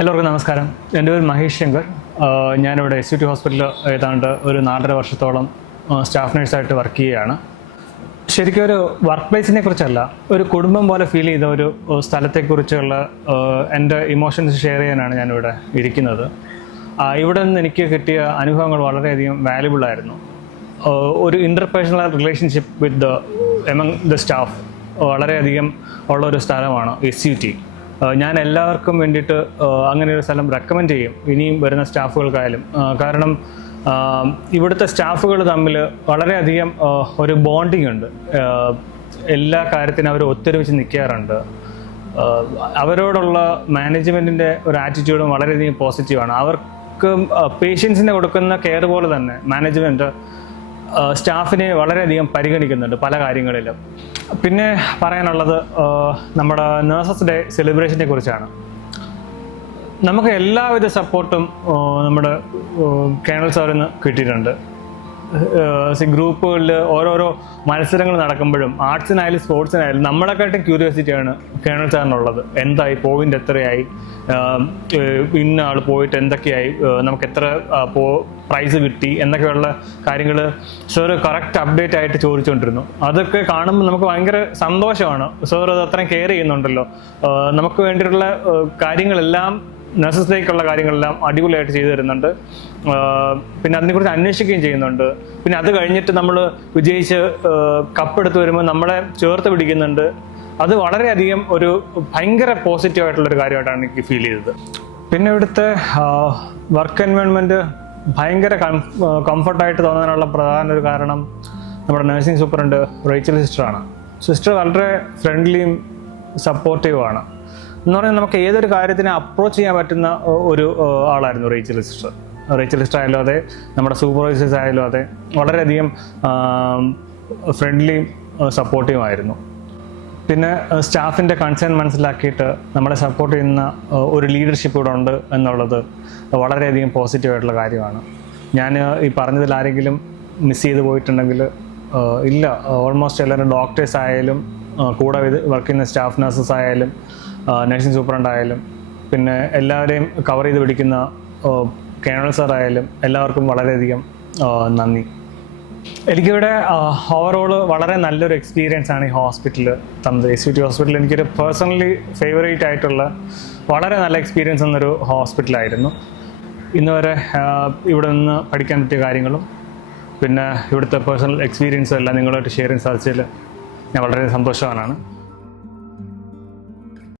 എല്ലാവർക്കും നമസ്കാരം. എൻ്റെ പേര് മഹേഷ് ശങ്കർ. ഞാനിവിടെ SUT ഹോസ്പിറ്റലിൽ ഏതാണ്ട് ഒരു 4.5 വർഷത്തോളം സ്റ്റാഫ് നഴ്സായിട്ട് വർക്ക് ചെയ്യുകയാണ്. ശരിക്കും ഒരു വർക്ക് പ്ലേസിനെ കുറിച്ചല്ല, ഒരു കുടുംബം പോലെ ഫീൽ ചെയ്ത ഒരു സ്ഥലത്തെക്കുറിച്ചുള്ള എൻ്റെ ഇമോഷൻസ് ഷെയർ ചെയ്യാനാണ് ഞാനിവിടെ ഇരിക്കുന്നത്. ഇവിടെ നിന്ന് എനിക്ക് കിട്ടിയ അനുഭവങ്ങൾ വളരെയധികം വാല്യുബിൾ ആയിരുന്നു. ഒരു interpersonal relationship with among the staff വളരെയധികം ഉള്ളൊരു സ്ഥലമാണ് SUT. ഞാൻ എല്ലാവർക്കും വേണ്ടിയിട്ട് അങ്ങനെ ഒരു സ്ഥലം റെക്കമെൻഡ് ചെയ്യും, ഇനിയും വരുന്ന സ്റ്റാഫുകൾക്കായാലും. കാരണം ഇവിടുത്തെ സ്റ്റാഫുകൾ തമ്മിൽ വളരെയധികം ഒരു ബോണ്ടിങ് ഉണ്ട്. എല്ലാ കാര്യത്തിനും അവർ ഒത്തൊരുമിച്ച് നിൽക്കാറുണ്ട്. അവരോടുള്ള മാനേജ്മെൻറ്റിൻ്റെ ഒരു ആറ്റിറ്റ്യൂഡും വളരെയധികം പോസിറ്റീവാണ്. അവർക്ക് പേഷ്യൻസിന് കൊടുക്കുന്ന കെയർ പോലെ തന്നെ മാനേജ്മെൻറ്റ് സ്റ്റാഫിനെ വളരെയധികം പരിഗണിക്കുന്നുണ്ട് പല കാര്യങ്ങളിലും. പിന്നെ പറയാനുള്ളത് നമ്മുടെ നേഴ്സസ് ഡേ സെലിബ്രേഷനെ കുറിച്ചാണ്. നമുക്ക് എല്ലാവിധ സപ്പോർട്ടും നമ്മുടെ കേണൽ സാറിന് കിട്ടിയിട്ടുണ്ട്. ഗ്രൂപ്പുകളിൽ ഓരോരോ മത്സരങ്ങൾ നടക്കുമ്പോഴും ആർട്സിനായാലും സ്പോർട്സിനായാലും നമ്മളെക്കാട്ടും ക്യൂരിയോസിറ്റിയാണ് കേണൽ സാറിനുള്ളത്. എന്തായി, പോയിന്റ് എത്രയായി, ഇന്ന ആൾ പോയിട്ട് എന്തൊക്കെയായി, നമുക്ക് എത്ര പ്രൈസ് കിട്ടി എന്നൊക്കെയുള്ള കാര്യങ്ങൾ സാർ കറക്റ്റ് അപ്ഡേറ്റ് ആയിട്ട് ചോദിച്ചുകൊണ്ടിരുന്നു. അതൊക്കെ കാണുമ്പോൾ നമുക്ക് ഭയങ്കര സന്തോഷമാണ്. സാർ അത് അത്രയും കെയർ ചെയ്യുന്നുണ്ടല്ലോ. നമുക്ക് വേണ്ടിയിട്ടുള്ള കാര്യങ്ങളെല്ലാം, നഴ്സസിലേക്കുള്ള കാര്യങ്ങളെല്ലാം അടിപൊളിയായിട്ട് ചെയ്തു തരുന്നുണ്ട്. പിന്നെ അതിനെക്കുറിച്ച് അന്വേഷിക്കുകയും ചെയ്യുന്നുണ്ട്. പിന്നെ അത് കഴിഞ്ഞിട്ട് നമ്മൾ വിജയിച്ച് കപ്പെടുത്ത് വരുമ്പോൾ നമ്മളെ ചേർത്ത് പിടിക്കുന്നുണ്ട്. അത് വളരെയധികം ഒരു ഭയങ്കര പോസിറ്റീവായിട്ടുള്ളൊരു കാര്യമായിട്ടാണ് എനിക്ക് ഫീൽ ചെയ്തത്. പിന്നെ ഇവിടുത്തെ വർക്ക് എൻവയോൺമെൻറ്റ് ഭയങ്കര കംഫർട്ടായിട്ട് തോന്നാനുള്ള പ്രധാന ഒരു കാരണം നമ്മുടെ നഴ്സിംഗ് സൂപ്രണ്ട് റേച്ചൽ സിസ്റ്ററാണ്. സിസ്റ്റർ വളരെ ഫ്രണ്ട്ലിയും സപ്പോർട്ടീവുമാണ്. എന്ന് പറഞ്ഞാൽ നമുക്ക് ഏതൊരു കാര്യത്തിനെ അപ്രോച്ച് ചെയ്യാൻ പറ്റുന്ന ഒരു ആളായിരുന്നു റേച്ചൽ സിസ്റ്റർ. റേച്ചൽ സിസ്റ്റർ ആയാലും അതെ, നമ്മുടെ സൂപ്പർവൈസേഴ്സ് ആയാലും അതെ, വളരെയധികം ഫ്രണ്ട്ലിയും സപ്പോർട്ടീവുമായിരുന്നു. പിന്നെ സ്റ്റാഫിൻ്റെ കൺസേൺ മനസ്സിലാക്കിയിട്ട് നമ്മളെ സപ്പോർട്ട് ചെയ്യുന്ന ഒരു ലീഡർഷിപ്പ് ഇവിടെ ഉണ്ട് എന്നുള്ളത് വളരെയധികം പോസിറ്റീവായിട്ടുള്ള കാര്യമാണ്. ഞാൻ ഈ പറഞ്ഞതിൽ ആരെങ്കിലും മിസ് ചെയ്ത് പോയിട്ടുണ്ടെങ്കിൽ ഇല്ല, ഓൾമോസ്റ്റ് എല്ലാവരും ഡോക്ടേഴ്സ് ആയാലും, കൂടെ വർക്ക് ചെയ്യുന്ന സ്റ്റാഫ് നഴ്സസ് ആയാലും, നഴ്സിംഗ് സൂപ്രണ്ട് ആയാലും, പിന്നെ എല്ലാവരെയും കവർ ചെയ്ത് പിടിക്കുന്ന കേണൽ സാർ ആയാലും എല്ലാവർക്കും വളരെയധികം നന്ദി. എനിക്കിവിടെ ഓവറോൾ വളരെ നല്ലൊരു എക്സ്പീരിയൻസ് ആണ് ഈ ഹോസ്പിറ്റൽ തന്നത്. SUT ഹോസ്പിറ്റൽ എനിക്കൊരു പേഴ്സണലി ഫേവറേറ്റ് ആയിട്ടുള്ള വളരെ നല്ല എക്സ്പീരിയൻസ് എന്നൊരു ഹോസ്പിറ്റലായിരുന്നു. ഇന്ന് വരെ ഇവിടെ നിന്ന് പഠിക്കാൻ പറ്റിയ കാര്യങ്ങളും പിന്നെ ഇവിടുത്തെ പേഴ്സണൽ എക്സ്പീരിയൻസും എല്ലാം നിങ്ങളുമായിട്ട് ഷെയർ ചെയ്യാൻ സാധിച്ചതിൽ ഞാൻ വളരെ സന്തോഷവാനാണ്.